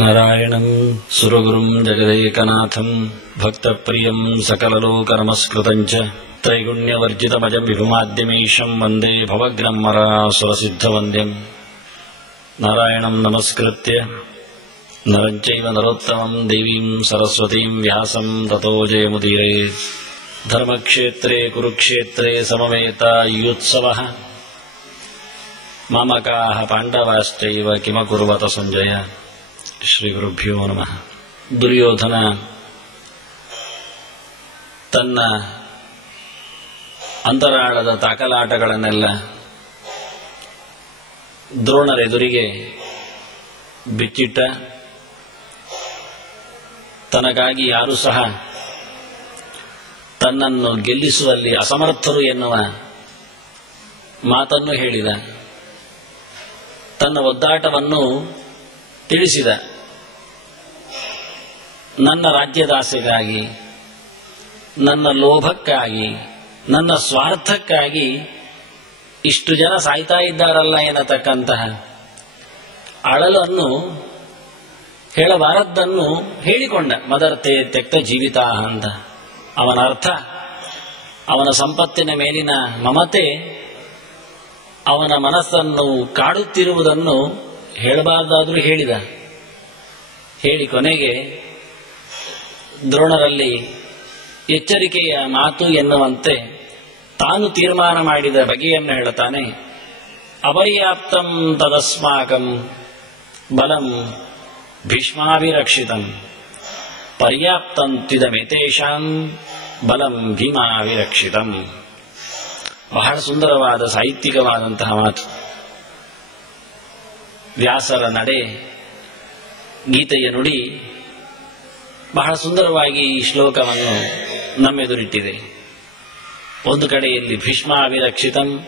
ನಾರಾಯಣಂ ಸುರಗುರುಂ ಜಗದೇಕನಾಥಂ ಭಕ್ತಪ್ರಿಯಂ ಸಕಲಲೋಕನಮಸ್ಕೃತಂಚ ತ್ರೈಗುಣ್ಯವರ್ಜಿತಮಜಂ ವಿಭುಮಾದ್ಯಮೀಶಂ ವಂದೇ ಭವಗ್ನಮ್ಮರಾಸುರಸಿದ್ಧವಂದ್ಯಂ ನಾರಾಯಣಂ ನಮಸ್ಕೃತ್ಯ ನರಂಚೈವ ನರೋತ್ತಮಂ ದೇವೀಂ ಸರಸ್ವತೀಂ ವ್ಯಾಸಂ ತತೋ ಜಯಮುದೀರಯೇತ್. ಧರ್ಮಕ್ಷೇತ್ರೇ ಕುರುಕ್ಷೇತ್ರೇ ಸಮವೇತಾಯುತ್ಸವಃ ಮಾಮಕಾಃ ಪಾಂಡವಾಶ್ಚೈವ ಕಿಮಕುರ್ವತ ಸಂಜಯ. ಶ್ರೀ ಗುರುಭ್ಯೋ ನಮಃ. ದುರ್ಯೋಧನ ತನ್ನ ಅಂತರಾಳದ ತಾಕಲಾಟಗಳನ್ನೆಲ್ಲ ದ್ರೋಣರೆದುರಿಗೆ ಬಿಚ್ಚಿಟ್ಟ. ತನಗಾಗಿ ಯಾರೂ ಸಹ ತನ್ನನ್ನು ಗೆಲ್ಲಿಸುವಲ್ಲಿ ಅಸಮರ್ಥರು ಎನ್ನುವ ಮಾತನ್ನು ಹೇಳಿದ. ತನ್ನ ಒದ್ದಾಟವನ್ನು ತಿಳಿಸಿದ. ನನ್ನ ರಾಜ್ಯದಾಸೆಗಾಗಿ, ನನ್ನ ಲೋಭಕ್ಕಾಗಿ, ನನ್ನ ಸ್ವಾರ್ಥಕ್ಕಾಗಿ ಇಷ್ಟು ಜನ ಸಾಯ್ತಾ ಇದ್ದಾರಲ್ಲ ಎನ್ನತಕ್ಕಂತಹ ಅಳಲನ್ನು, ಹೇಳಬಾರದ್ದನ್ನು ಹೇಳಿಕೊಂಡ. ಮದರ್ತೆ ತ್ಯಕ್ತ ಜೀವಿತ ಅಂತ. ಅವನ ಅರ್ಥ, ಅವನ ಸಂಪತ್ತಿನ ಮೇಲಿನ ಮಮತೆ ಅವನ ಮನಸ್ಸನ್ನು ಕಾಡುತ್ತಿರುವುದನ್ನು ಹೇಳಬಾರದಾದರೂ ಹೇಳಿದ. ಹೇಳಿ ಕೊನೆಗೆ ದ್ರೋಣರಲ್ಲಿ ಎಚ್ಚರಿಕೆಯ ಮಾತು ಎನ್ನುವಂತೆ ತಾನು ತೀರ್ಮಾನ ಮಾಡಿದ ಬಗೆಯನ್ನು ಹೇಳುತ್ತಾನೆ. ಅಪರ್ಯಾಪ್ತಂ ತದಸ್ಮಾಕಂ ಬಲಂ ಭೀಷ್ಮಾಭಿರಕ್ಷಿತಂ ಪರ್ಯಾಪ್ತಂ ತ್ವಿದಮೇತೇಷಾಂ ಬಲಂ ಭೀಮಾಭಿರಕ್ಷಿತಂ. ಬಹಳ ಸುಂದರವಾದ ಸಾಹಿತ್ಯಿಕವಾದಂತಹ ಮಾತು. ವ್ಯಾಸರ ನಡೆ, ಗೀತೆಯ ನುಡಿ ಬಹಳ ಸುಂದರವಾಗಿ ಈ ಶ್ಲೋಕವನ್ನು ನಮ್ಮೆದುರಿಟ್ಟಿದೆ. ಒಂದು ಕಡೆಯಲ್ಲಿ ಭೀಷ್ಮಾಭಿರಕ್ಷಿತಂ,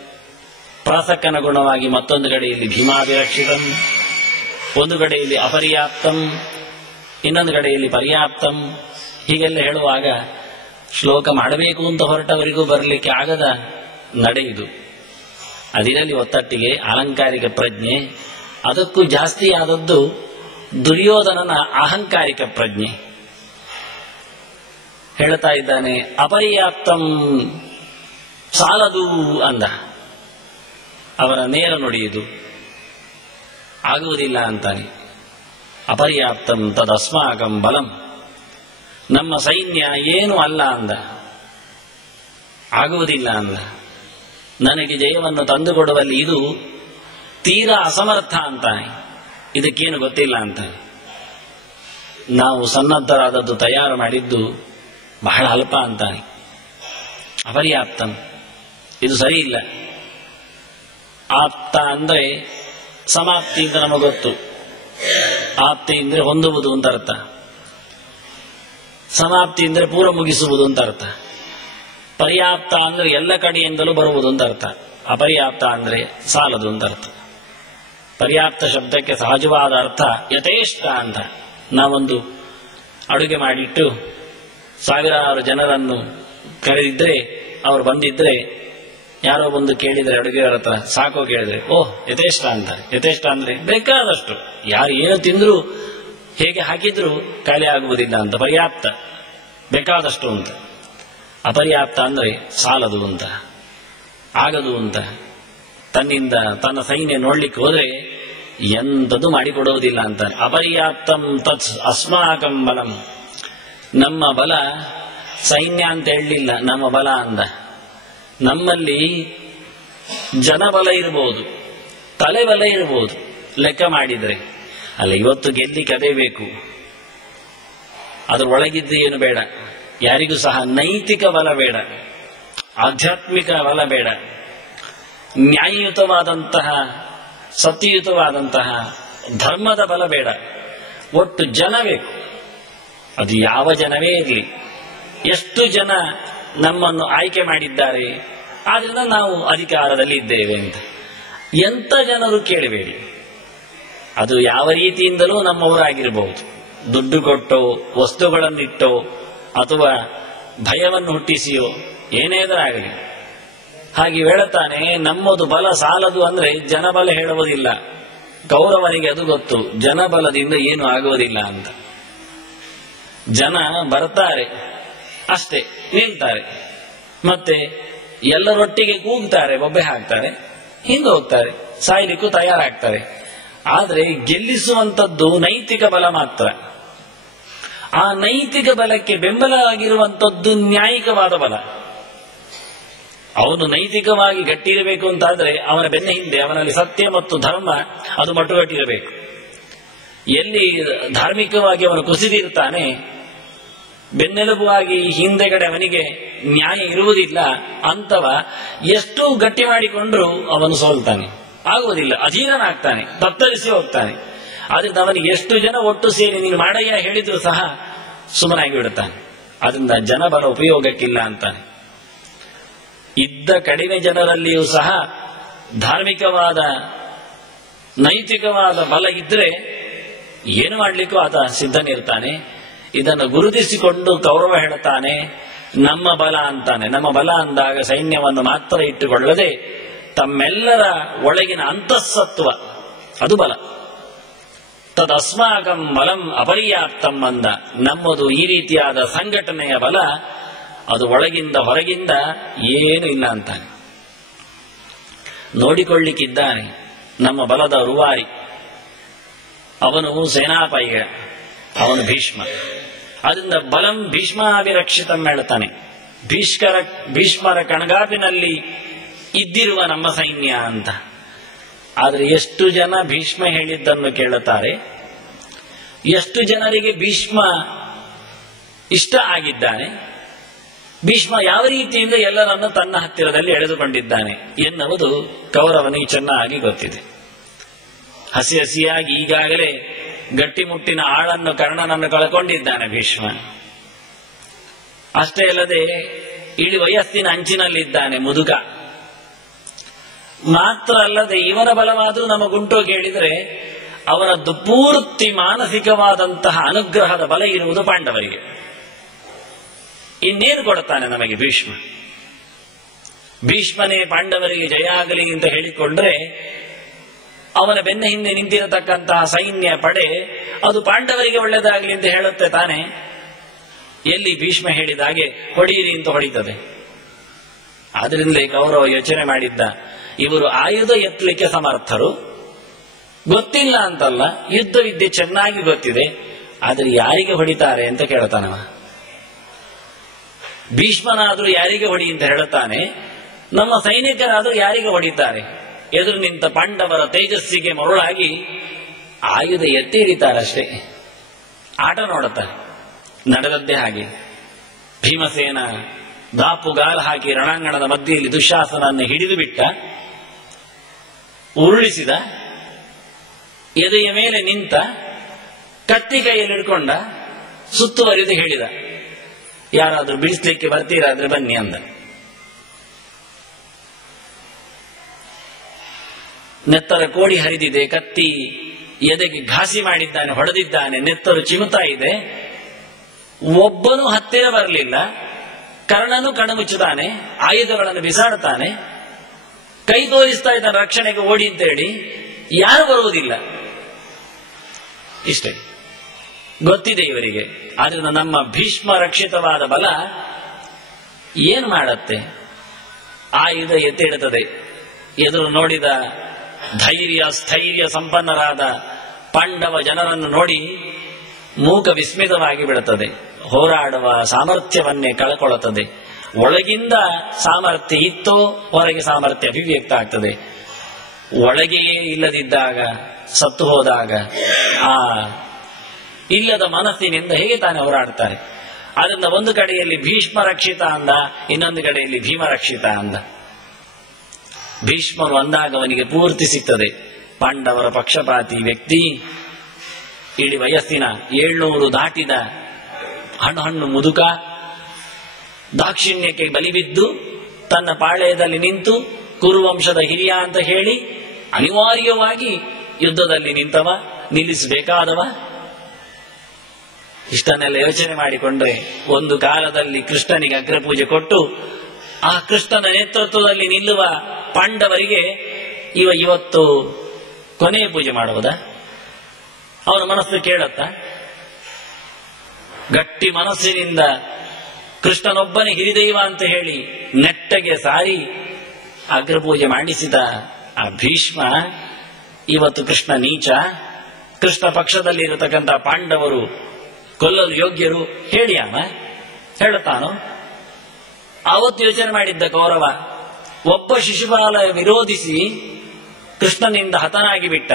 ಪ್ರಾಸಕ್ಕನುಗುಣವಾಗಿ ಮತ್ತೊಂದು ಕಡೆಯಲ್ಲಿ ಭೀಮಾಭಿರಕ್ಷಿತಂ, ಒಂದು ಕಡೆಯಲ್ಲಿ ಅಪರ್ಯಾಪ್ತಂ, ಇನ್ನೊಂದು ಕಡೆಯಲ್ಲಿ ಪರ್ಯಾಪ್ತಂ. ಹೀಗೆಲ್ಲ ಹೇಳುವಾಗ ಶ್ಲೋಕ ಮಾಡಬೇಕು ಅಂತ ಹೊರಟವರಿಗೂ ಬರಲಿಕ್ಕೆ ಆಗದ ನಡೆ ಇದು. ಅದಿರಲಿ ಒತ್ತಟ್ಟಿಗೆ ಆಲಂಕಾರಿಕ ಪ್ರಜ್ಞೆ. ಅದಕ್ಕೂ ಜಾಸ್ತಿ ಆದದ್ದು ದುರ್ಯೋಧನನ ಅಹಂಕಾರಿಕ ಪ್ರಜ್ಞೆ. ಹೇಳ್ತಾ ಇದ್ದಾನೆ, ಅಪರ್ಯಾಪ್ತಂ ಸಾಲದು ಅಂದ. ಅವರ ನೇರ ನುಡಿಯುವುದು. ಆಗುವುದಿಲ್ಲ ಅಂತಾನೆ. ಅಪರ್ಯಾಪ್ತಂ ತದಸ್ಮಾಕಂ ಬಲಂ, ನಮ್ಮ ಸೈನ್ಯ ಏನು ಅಲ್ಲ ಅಂದ. ಆಗುವುದಿಲ್ಲ ಅಂದ. ನನಗೆ ಜಯವನ್ನು ತಂದುಕೊಡುವಲ್ಲಿ ಇದು ತೀರಾ ಅಸಮರ್ಥ ಅಂತಾನೆ. ಇದಕ್ಕೇನು ಗೊತ್ತಿಲ್ಲ ಅಂತಾನೆ. ನಾವು ಸನ್ನದ್ಧರಾದದ್ದು, ತಯಾರು ಮಾಡಿದ್ದು ಬಹಳ ಅಲ್ಪ ಅಂತಾನೆ. ಅಪರ್ಯಾಪ್ತಂ, ಇದು ಸರಿ ಇಲ್ಲ. ಆಪ್ತ ಅಂದ್ರೆ ಸಮಾಪ್ತಿ ಅಂತ ನಮಗೆ ಗೊತ್ತು. ಆಪ್ತಿ ಅಂದ್ರೆ ಹೊಂದುವುದು ಅಂತ ಅರ್ಥ. ಸಮಾಪ್ತಿ ಅಂದ್ರೆ ಪೂರ್ವ ಮುಗಿಸುವುದು ಅಂತ ಅರ್ಥ. ಪರ್ಯಾಪ್ತ ಅಂದ್ರೆ ಎಲ್ಲ ಕಡೆಯಿಂದಲೂ ಬರುವುದು ಅಂತ ಅರ್ಥ. ಅಪರ್ಯಾಪ್ತ ಅಂದ್ರೆ ಸಾಲದು ಅಂತ ಅರ್ಥ. ಪರ್ಯಾಪ್ತ ಶಬ್ದಕ್ಕೆ ಸಹಜವಾದ ಅರ್ಥ ಯಥೇಷ್ಟ ಅಂತ. ನಾವೊಂದು ಅಡುಗೆ ಮಾಡಿಟ್ಟು ಸಾವಿರಾರು ಜನರನ್ನು ಕರೆದಿದ್ರೆ, ಅವರು ಬಂದಿದ್ರೆ, ಯಾರೋ ಬಂದು ಕೇಳಿದ್ರೆ ಅಡುಗೆಯವರ ಹತ್ರ ಸಾಕೋ ಕೇಳಿದ್ರೆ, ಓಹ್ ಯಥೇಷ್ಟ ಅಂತಾರೆ. ಯಥೇಷ್ಟ ಅಂದ್ರೆ ಬೇಕಾದಷ್ಟು, ಯಾರು ಏನು ತಿಂದ್ರು, ಹೇಗೆ ಹಾಕಿದ್ರು ಖಾಲಿ ಆಗುವುದಿಲ್ಲ ಅಂತ. ಪರ್ಯಾಪ್ತ ಬೇಕಾದಷ್ಟು ಅಂತ. ಅಪರ್ಯಾಪ್ತ ಅಂದ್ರೆ ಸಾಲದು ಅಂತ, ಆಗದು ಅಂತ. ತನ್ನಿಂದ ತನ್ನ ಸೈನ್ಯ ನೋಡ್ಲಿಕ್ಕೆ ಹೋದ್ರೆ ಎಂಥದ್ದು ಮಾಡಿಕೊಡುವುದಿಲ್ಲ ಅಂತ. ಅಪರ್ಯಾಪ್ತಂ ತತ್ ಅಸ್ಮಾಕಂ ಬಲಂ, ನಮ್ಮ ಬಲ ಸೈನ್ಯ ಅಂತ ಹೇಳಲಿಲ್ಲ, ನಮ್ಮ ಬಲ ಅಂದ. ನಮ್ಮಲ್ಲಿ ಜನಬಲ ಇರಬಹುದು, ತಲೆಬಲ ಇರಬಹುದು ಲೆಕ್ಕ ಮಾಡಿದ್ರೆ. ಅಲ್ಲ, ಇವತ್ತು ಗೆದ್ಲಿಕ್ಕೆ ಅದೇ ಬೇಕು. ಅದ್ರ ಒಳಗಿದ್ದು ಏನು ಬೇಡ. ಯಾರಿಗೂ ಸಹ ನೈತಿಕ ಬಲ ಬೇಡ, ಆಧ್ಯಾತ್ಮಿಕ ಬಲ ಬೇಡ, ನ್ಯಾಯಯುತವಾದಂತಹ ಸತ್ಯಯುತವಾದಂತಹ ಧರ್ಮದ ಬಲ ಬೇಡ. ಒಟ್ಟು ಜನ ಬೇಕು. ಅದು ಯಾವ ಜನವೇ ಇರಲಿ. ಎಷ್ಟು ಜನ ನಮ್ಮನ್ನು ಆಯ್ಕೆ ಮಾಡಿದ್ದಾರೆ, ಆದ್ರಿಂದ ನಾವು ಅಧಿಕಾರದಲ್ಲಿ ಇದ್ದೇವೆ ಅಂತ. ಎಂಥ ಜನರು ಕೇಳಬೇಡಿ. ಅದು ಯಾವ ರೀತಿಯಿಂದಲೂ ನಮ್ಮವರಾಗಿರಬಹುದು. ದುಡ್ಡು ಕೊಟ್ಟೋ, ವಸ್ತುಗಳನ್ನಿಟ್ಟೋ, ಅಥವಾ ಭಯವನ್ನು ಹುಟ್ಟಿಸಿಯೋ, ಏನೇದರಾಗಲಿ. ಹಾಗೆ ಹೇಳುತ್ತಾನೆ, ನಮ್ಮದು ಬಲ ಸಾಲದು ಅಂದ್ರೆ ಜನಬಲ ಹೇಳುವುದಿಲ್ಲ. ಕೌರವನಿಗೆ ಅದು ಗೊತ್ತು, ಜನಬಲದಿಂದ ಏನು ಆಗೋದಿಲ್ಲ ಅಂತ. ಜನ ಬರ್ತಾರೆ ಅಷ್ಟೇ, ನಿಲ್ತಾರೆ, ಮತ್ತೆ ಎಲ್ಲರೊಟ್ಟಿಗೆ ಕೂಗ್ತಾರೆ, ಬೊಬ್ಬೆ ಹಾಕ್ತಾರೆ, ಹಿಂದೆ ಹೋಗ್ತಾರೆ, ಸಾಯ್ಲಿಕ್ಕೂ ತಯಾರಾಗ್ತಾರೆ. ಆದರೆ ಗೆಲ್ಲಿಸುವಂಥದ್ದು ನೈತಿಕ ಬಲ ಮಾತ್ರ. ಆ ನೈತಿಕ ಬಲಕ್ಕೆ ಬೆಂಬಲವಾಗಿರುವಂಥದ್ದು ನ್ಯಾಯಿಕವಾದ ಬಲ. ಅವನು ನೈತಿಕವಾಗಿ ಗಟ್ಟಿ ಇರಬೇಕು ಅಂತಾದ್ರೆ ಅವನ ಬೆನ್ನ ಹಿಂದೆ ಅವನಲ್ಲಿ ಸತ್ಯ ಮತ್ತು ಧರ್ಮ ಅದು ಮಟ್ಟುಗಟ್ಟಿರಬೇಕು. ಎಲ್ಲಿ ಧಾರ್ಮಿಕವಾಗಿ ಅವನು ಕುಸಿದಿರ್ತಾನೆ, ಬೆನ್ನೆಲುಬಾಗಿ ಹಿಂದೆಗಡೆ ಅವನಿಗೆ ನ್ಯಾಯ ಇರುವುದಿಲ್ಲ ಅಂತವ ಎಷ್ಟು ಗಟ್ಟಿ ಮಾಡಿಕೊಂಡ್ರೂ ಅವನು ಸೋಲ್ತಾನೆ, ಆಗುವುದಿಲ್ಲ, ಅಧೀರನಾಗ್ತಾನೆ, ತತ್ತರಿಸಿ ಹೋಗ್ತಾನೆ. ಆದ್ರಿಂದ ಅವನಿಗೆ ಎಷ್ಟು ಜನ ಒಟ್ಟು ಸೇರಿ ನೀನು ಮಾಡಯ್ಯ ಹೇಳಿದ್ರು ಸಹ ಸುಮ್ಮನಾಗಿ ಬಿಡುತ್ತಾನೆ. ಅದರಿಂದ ಜನಬಲ ಉಪಯೋಗಕ್ಕಿಲ್ಲ ಅಂತಾನೆ. ಇದ್ದ ಕಡಿಮೆ ಜನರಲ್ಲಿಯೂ ಸಹ ಧಾರ್ಮಿಕವಾದ ನೈತಿಕವಾದ ಬಲ ಇದ್ರೆ ಏನು ಮಾಡ್ಲಿಕ್ಕೂ ಆತ ಸಿದ್ಧನಿರ್ತಾನೆ. ಇದನ್ನು ಗುರುತಿಸಿಕೊಂಡು ಕೌರವ ಹೇಳುತ್ತಾನೆ ನಮ್ಮ ಬಲ ಅಂತಾನೆ. ನಮ್ಮ ಬಲ ಅಂದಾಗ ಸೈನ್ಯವನ್ನು ಮಾತ್ರ ಇಟ್ಟುಕೊಳ್ಳದೆ ತಮ್ಮೆಲ್ಲರ ಒಳಗಿನ ಅಂತಃಸತ್ವ ಅದು ಬಲ. ತದಸ್ಮಾಕಂ ಬಲಂ ಅಪರ್ಯಾಪ್ತಂ ಅಂದ. ನಮ್ಮದು ಈ ರೀತಿಯಾದ ಸಂಘಟನೆಯ ಬಲ, ಅದು ಒಳಗಿಂದ ಹೊರಗಿಂದ ಏನು ಇಲ್ಲ ಅಂತಾನೆ. ನೋಡಿಕೊಳ್ಳಿಕ್ಕಿದ್ದಾನೆ ನಮ್ಮ ಬಲದ ರೂವಾರಿ, ಅವನು ಸೇನಾಪೈಗ, ಅವನು ಭೀಷ್ಮ. ಅದರಿಂದ ಬಲಂ ಭೀಷ್ಮಾಭಿರಕ್ಷಿತಂ ಹೇಳ್ತಾನೆ. ಭೀಷ್ಮರ ಕಣಗಾಪಿನಲ್ಲಿ ಇದ್ದಿರುವ ನಮ್ಮ ಸೈನ್ಯ ಅಂತ. ಆದರೆ ಎಷ್ಟು ಜನ ಭೀಷ್ಮ ಹೇಳಿದ್ದನ್ನು ಕೇಳುತ್ತಾರೆ, ಎಷ್ಟು ಜನರಿಗೆ ಭೀಷ್ಮ ಇಷ್ಟ ಆಗಿದ್ದಾನೆ, ಭೀಷ್ಮ ಯಾವ ರೀತಿಯಿಂದ ಎಲ್ಲರನ್ನು ತನ್ನ ಹತ್ತಿರದಲ್ಲಿ ಎಳೆದುಕೊಂಡಿದ್ದಾನೆ ಎನ್ನುವುದು ಕೌರವನಿಗೆ ಚೆನ್ನಾಗಿ ಗೊತ್ತಿದೆ. ಹಸಿ ಹಸಿಯಾಗಿ ಈಗಾಗಲೇ ಗಟ್ಟಿಮುಟ್ಟಿನ ಆಳನ್ನು ಕರ್ಣನನ್ನು ಕಳ್ಕೊಂಡಿದ್ದಾನೆ ಭೀಷ್ಮ. ಅಷ್ಟೇ ಅಲ್ಲದೆ ಇಳಿ ವಯಸ್ಸಿನ ಅಂಚಿನಲ್ಲಿದ್ದಾನೆ ಮುದುಕ. ಮಾತ್ರ ಅಲ್ಲದೆ ಇವರ ಬಲವಾದರೂ ನಮಗುಂಟು ಕೇಳಿದರೆ ಅವರದ್ದು ಪೂರ್ತಿ ಮಾನಸಿಕವಾದಂತಹ ಅನುಗ್ರಹದ ಬಲ ಇರುವುದು ಪಾಂಡವರಿಗೆ. ಇನ್ನೇನು ಕೊಡುತ್ತಾನೆ ನಮಗೆ ಭೀಷ್ಮ? ಭೀಷ್ಮನೇ ಪಾಂಡವರಿಗೆ ಜಯ ಆಗಲಿ ಅಂತ ಹೇಳಿಕೊಂಡ್ರೆ ಅವನ ಬೆನ್ನ ಹಿಂದೆ ನಿಂತಿರತಕ್ಕಂತಹ ಸೈನ್ಯ ಪಡೆ ಅದು ಪಾಂಡವರಿಗೆ ಒಳ್ಳೆಯದಾಗಲಿ ಅಂತ ಹೇಳುತ್ತೆ ತಾನೆ. ಎಲ್ಲಿ ಭೀಷ್ಮ ಹೇಳಿದ ಹಾಗೆ ಹೊಡೆಯಿರಿ ಅಂತ ಹೊಡಿತದೆ. ಆದ್ರಿಂದಲೇ ಕೌರವ ಯೋಚನೆ ಮಾಡಿದ್ದ, ಇವರು ಆಯುಧ ಎತ್ತಲಿಕ್ಕೆ ಸಮರ್ಥರು, ಗೊತ್ತಿಲ್ಲ ಅಂತಲ್ಲ, ಯುದ್ಧ ವಿದ್ಯೆ ಚೆನ್ನಾಗಿ ಗೊತ್ತಿದೆ, ಆದರೆ ಯಾರಿಗೆ ಹೊಡಿತಾರೆ ಅಂತ ಕೇಳ್ತಾನವ. ಭೀಷ್ಮನಾದರೂ ಯಾರಿಗೆ ಹೊಡಿ ಅಂತ ಹೇಳುತ್ತಾನೆ, ನಮ್ಮ ಸೈನಿಕರಾದರೂ ಯಾರಿಗೆ ಹೊಡಿತಾರೆ? ಎದುರು ನಿಂತ ಪಾಂಡವರ ತೇಜಸ್ಸಿಗೆ ಮರುಳಾಗಿ ಆಯುಧ ಎತ್ತಿ ಹಿಡಿತಾರಷ್ಟೇ, ಆಟ ನೋಡುತ್ತಾರೆ. ನಡೆದದ್ದೇ ಹಾಗೆ. ಭೀಮಸೇನ ದಾಪುಗಾಲ ಹಾಕಿ ರಣಾಂಗಣದ ಮಧ್ಯೆಯಲ್ಲಿ ದುಶ್ಯಾಸನನ್ನು ಹಿಡಿದು ಬಿಟ್ಟ, ಉರುಳಿಸಿದ, ಎದೆಯ ಮೇಲೆ ನಿಂತ, ಕತ್ತಿ ಕೈಯಲ್ಲಿ ಹಿಡ್ಕೊಂಡ, ಸುತ್ತುವರಿದು ಹೇಳಿದ, ಯಾರಾದ್ರೂ ಬಿಡಿಸ್ಲಿಕ್ಕೆ ಬರ್ತೀರಾದ್ರೆ ಬನ್ನಿ ಅಂದ. ನೆತ್ತರ ಕೋಡಿ ಹರಿದಿದೆ, ಕತ್ತಿ ಎದೆಗೆ ಘಾಸಿ ಮಾಡಿದ್ದಾನೆ, ಹೊಡೆದಿದ್ದಾನೆ, ನೆತ್ತರು ಚಿಮುತ್ತಾ ಇದೆ. ಒಬ್ಬನು ಹತ್ತಿರ ಬರಲಿಲ್ಲ. ಕರ್ಣನು ಕಣ್ಣು ಆಯುಧಗಳನ್ನು ಬಿಸಾಡುತ್ತಾನೆ, ಕೈ ತೋರಿಸ್ತಾ ಇದ್ದಾನೆ ರಕ್ಷಣೆಗೆ ಓಡಿ ಅಂತ ಹೇಳಿ. ಯಾರು ಬರುವುದಿಲ್ಲ. ಇಷ್ಟೇ ಗೊತ್ತಿದೆ ಇವರಿಗೆ. ಆದ್ರಿಂದ ನಮ್ಮ ಭೀಷ್ಮ ರಕ್ಷಿತವಾದ ಬಲ ಏನು ಮಾಡತ್ತೆ? ಆಯುಧ ಎತ್ತಿಡುತ್ತದೆ. ಎದುರು ನೋಡಿದ ಧೈರ್ಯ ಸ್ಥೈರ್ಯ ಸಂಪನ್ನರಾದ ಪಾಂಡವ ಜನರನ್ನು ನೋಡಿ ಮೂಕ ವಿಸ್ಮಿತವಾಗಿ ಬಿಡುತ್ತದೆ. ಹೋರಾಡುವ ಸಾಮರ್ಥ್ಯವನ್ನೇ ಕಳ್ಕೊಳ್ಳುತ್ತದೆ. ಒಳಗಿಂದ ಸಾಮರ್ಥ್ಯ ಇತ್ತೋ ಹೊರಗೆ ಸಾಮರ್ಥ್ಯ ಅಭಿವ್ಯಕ್ತ ಆಗ್ತದೆ. ಒಳಗೆಯೇ ಇಲ್ಲದಿದ್ದಾಗ, ಸತ್ತು ಹೋದಾಗ ಆ ಇಲ್ಲದ ಮನಸ್ಸಿನಿಂದ ಹೇಗೆ ತಾನೇ ಹೋರಾಡ್ತಾರೆ? ಅದರಿಂದ ಒಂದು ಕಡೆಯಲ್ಲಿ ಭೀಷ್ಮ ರಕ್ಷಿತ ಅಂದ, ಇನ್ನೊಂದು ಕಡೆಯಲ್ಲಿ ಭೀಮ ರಕ್ಷಿತ ಅಂದ. ಭೀಷ್ಮರು ಅಂದಾಗ ಅವನಿಗೆ ಪೂರ್ತಿ ಸಿಗ್ತದೆ. ಪಾಂಡವರ ಪಕ್ಷಪಾತಿ ವ್ಯಕ್ತಿ, ಇಡೀ ವಯಸ್ಸಿನ 700 ದಾಟಿದ ಹಣ್ಣು ಮುದುಕ, ದಾಕ್ಷಿಣ್ಯಕ್ಕೆ ಬಲಿಬಿದ್ದು ತನ್ನ ಪಾಳೆಯದಲ್ಲಿ ನಿಂತು ಕುರುವಂಶದ ಹಿರಿಯ ಅಂತ ಹೇಳಿ ಅನಿವಾರ್ಯವಾಗಿ ಯುದ್ಧದಲ್ಲಿ ನಿಂತವ, ನಿಲ್ಲಿಸಬೇಕಾದವ. ಇಷ್ಟನ್ನೆಲ್ಲ ಯೋಚನೆ ಮಾಡಿಕೊಂಡ್ರೆ ಒಂದು ಕಾಲದಲ್ಲಿ ಕೃಷ್ಣನಿಗೆ ಅಗ್ರಪೂಜೆ ಕೊಟ್ಟು ಆ ಕೃಷ್ಣನ ನೇತೃತ್ವದಲ್ಲಿ ನಿಲ್ಲುವ ಪಾಂಡವರಿಗೆ ಇವತ್ತು ಕೊನೆಯ ಪೂಜೆ ಮಾಡುವುದಾ? ಅವನ ಮನಸ್ಸು ಕೇಳತ್ತ? ಗಟ್ಟಿ ಮನಸ್ಸಿನಿಂದ ಕೃಷ್ಣನೊಬ್ಬನೇ ಹಿರಿದೈವ ಅಂತ ಹೇಳಿ ನೆಟ್ಟಗೆ ಸಾರಿ ಅಗ್ರಪೂಜೆ ಮಾಡಿಸಿದ ಆ ಭೀಷ್ಮ ಇವತ್ತು ಕೃಷ್ಣ ನೀಚ, ಕೃಷ್ಣ ಪಕ್ಷದಲ್ಲಿ ಇರತಕ್ಕಂಥ ಪಾಂಡವರು ಕೊಲ್ಲಲು ಯೋಗ್ಯರು ಹೇಳಿ ಹೇಳುತ್ತಾನೋ? ಆವತ್ತು ಯೋಚನೆ ಮಾಡಿದ್ದ ಕೌರವ ಒಬ್ಬ ಶಿಶುಪಾಲ ವಿರೋಧಿಸಿ ಕೃಷ್ಣನಿಂದ ಹತನಾಗಿ ಬಿಟ್ಟ.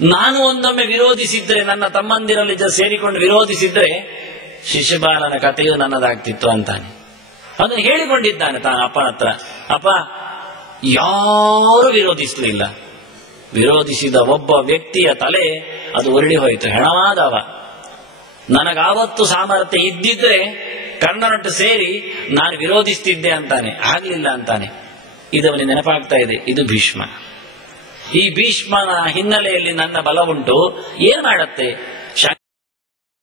ನಾನು ಒಂದೊಮ್ಮೆ ವಿರೋಧಿಸಿದ್ರೆ, ನನ್ನ ತಮ್ಮಂದಿರಲ್ಲಿ ಸೇರಿಕೊಂಡು ವಿರೋಧಿಸಿದ್ರೆ ಶಿಶುಪಾಲನ ಕಥೆಯು ನನ್ನದಾಗ್ತಿತ್ತು ಅಂತಾನೆ. ಅದನ್ನು ಹೇಳಿಕೊಂಡಿದ್ದಾನೆ ತಾನು ಅಪ್ಪನ ಹತ್ರ. ಅಪ್ಪ, ಯಾರು ವಿರೋಧಿಸಲಿಲ್ಲ. ವಿರೋಧಿಸಿದ ಒಬ್ಬ ವ್ಯಕ್ತಿಯ ತಲೆ ಅದು ಉರುಳಿ ಹೋಯಿತು, ಹೆಣವಾದವ. ನನಗಾವತ್ತು ಸಾಮರ್ಥ್ಯ ಇದ್ದಿದ್ರೆ ಕರ್ಣನೊಟ್ಟು ಸೇರಿ ನಾನು ವಿರೋಧಿಸ್ತಿದ್ದೆ ಅಂತಾನೆ, ಆಗಲಿಲ್ಲ ಅಂತಾನೆ. ಇದವನಿಗೆ ನೆನಪಾಗ್ತಾ ಇದೆ, ಇದು ಭೀಷ್ಮ. ಈ ಭೀಷ್ಮನ ಹಿನ್ನೆಲೆಯಲ್ಲಿ ನನ್ನ ಬಲ ಉಂಟು, ಏನ್ ಮಾಡತ್ತೆ?